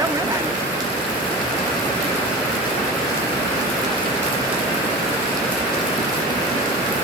ลงแล้วบ้าน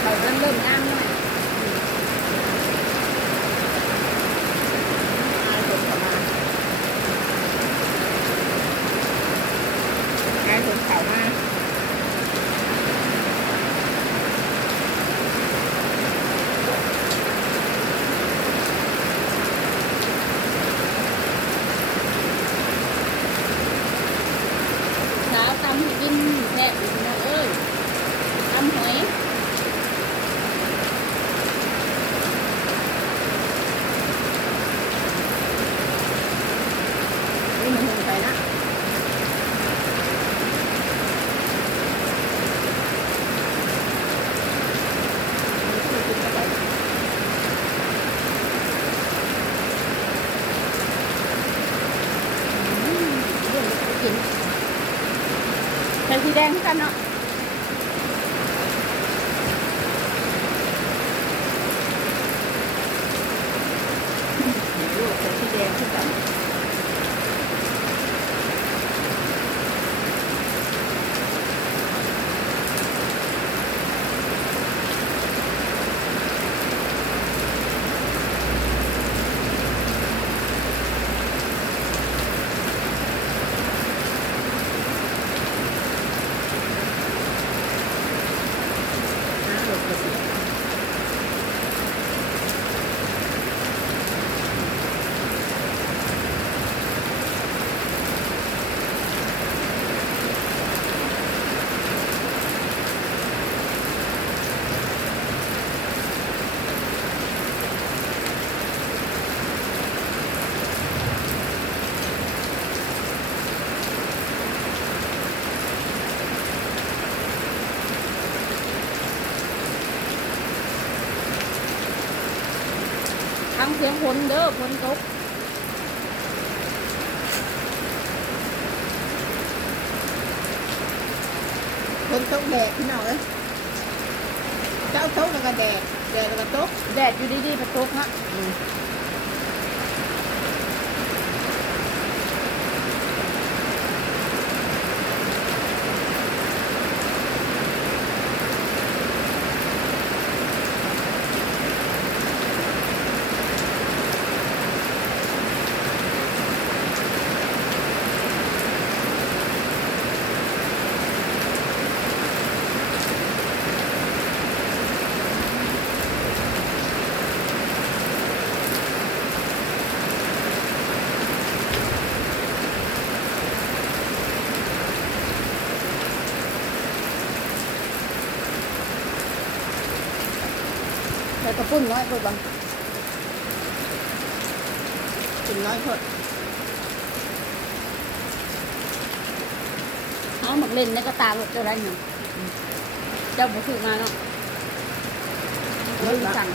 เขาเริ่มงามหน่อยเอาผลเข้ามาเอาผลเข้ามาเช้าตำให้กินแซ่บอีกนะเอ้ยตำหอยนี่มันหงไปนะกินใส่สีแดงเหมือนกันเนาะลูกใส่สีแดงเหมือนกันลูกใส่สีแดงทั้งเสียงฝนเด้อฝนตกฝนตกแดดพี่น้องเอ้ยเจ้าตกแล้วก็แดดแดดแล้วก็ตกแดดอยู่ดีๆมาตกฮะใส่กระปุ้นน้อยพอบังกินน้อยพอเอาหมักเล่นในกระตาหมดจะได้หนึ่งเจ้าบุษมาเนาะไม่สั่ง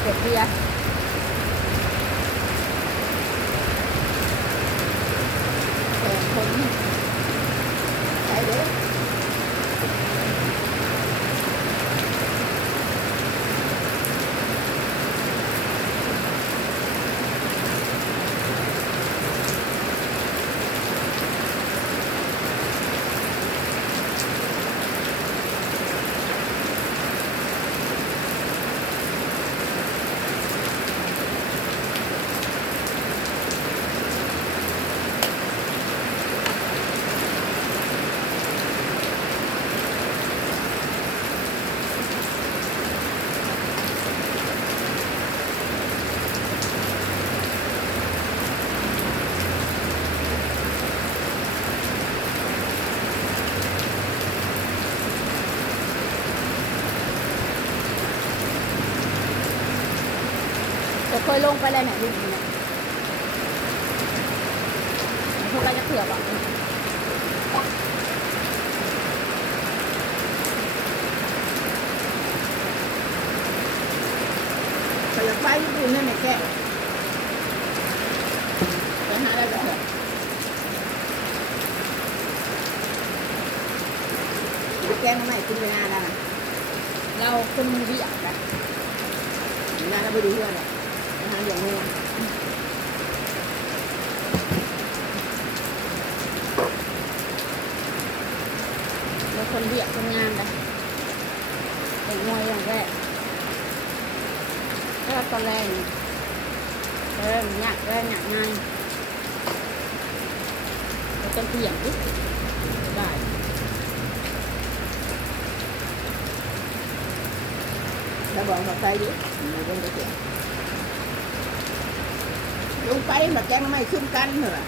เก็บเบียร์แต่คนใช้เด้อจะเคยลงไปเลยไหนลูกเนี่ยพวกเราจะเผื่อบอก ตู้นั่นไม่แก้ไปหาได้แล้วแกงมาใหม่กินเวลาแล้วนะเราคนเบียดนะเวลาเราไปดูเพื่อนเลยไปหาอย่างงูเราคนเบียดคนงานเลยแต่งวยอย่างแรกแล้วตอนแรกนี่แรกหนักง่ายเราต้องเปลี่ยนดิได้แล้วบอกเขาใจดิไม่ต้องไปเปลี่ยนลงไปแบบแกงไม่ชุ่มกันเหรอ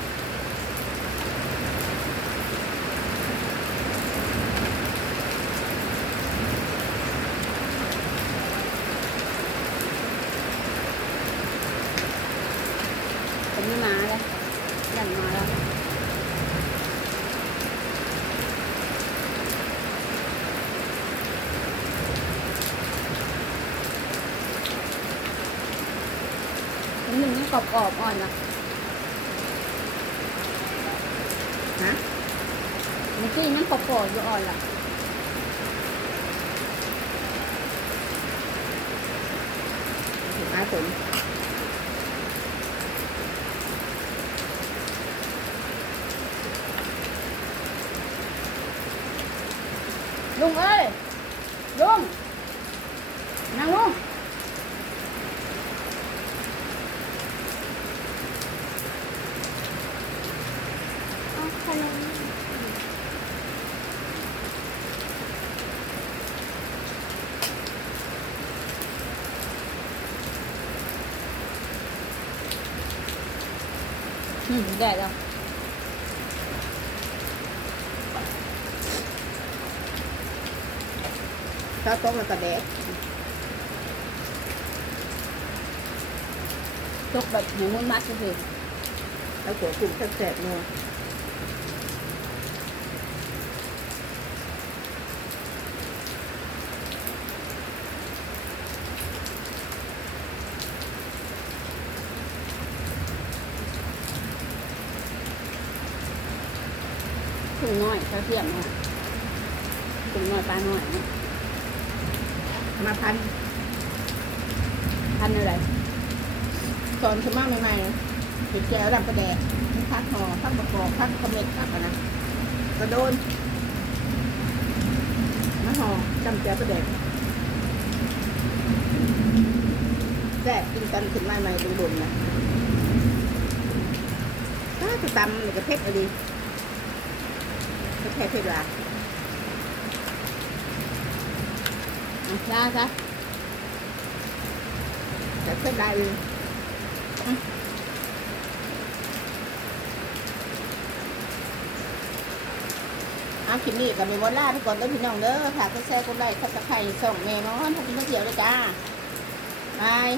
เป็นมาเลยยันมาแล้วหนึ่งนี่กรอบอ่อนนะฮะมันจี้นั่งกรอบอยู่อ่อนล่ะถึงอาตุ๋นลุงเอ้ยลุงนั่งลุงขนมได้แล้วข้าวต้มแล้วก็แดกตกแบบเหนียวมันมัดเลยแล้วหัวกลุ่มแสบๆนัวถุงน้อยเทียมนะถุงน้อยปลาน้อยเนี่ยมาพันอะไรสอนขึ้นมาใหม่ๆติดแก้วดำกระแดกพักห่อพักประกอบพักคอมเมนต์พักนะกระโดนมาห่อจำแก้วกระแดกแดกกินกันขึ้นมาใหม่ๆดุนๆนะถ้าจะตำหรือจะเผ็ดอะไรดีเผ็ดละจ้าจ้ะจะเผ็ดได้เลยเอาคลิปนี้กับเมมโมล่าไปก่อนเด้อพี่น้องเด้อฝากกดแชร์กดไลค์กดซับสไครต์ส่งแม่น้องทำกินข้าวเตี๋ยวเลยจ้าบาย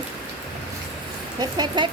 เผ็ด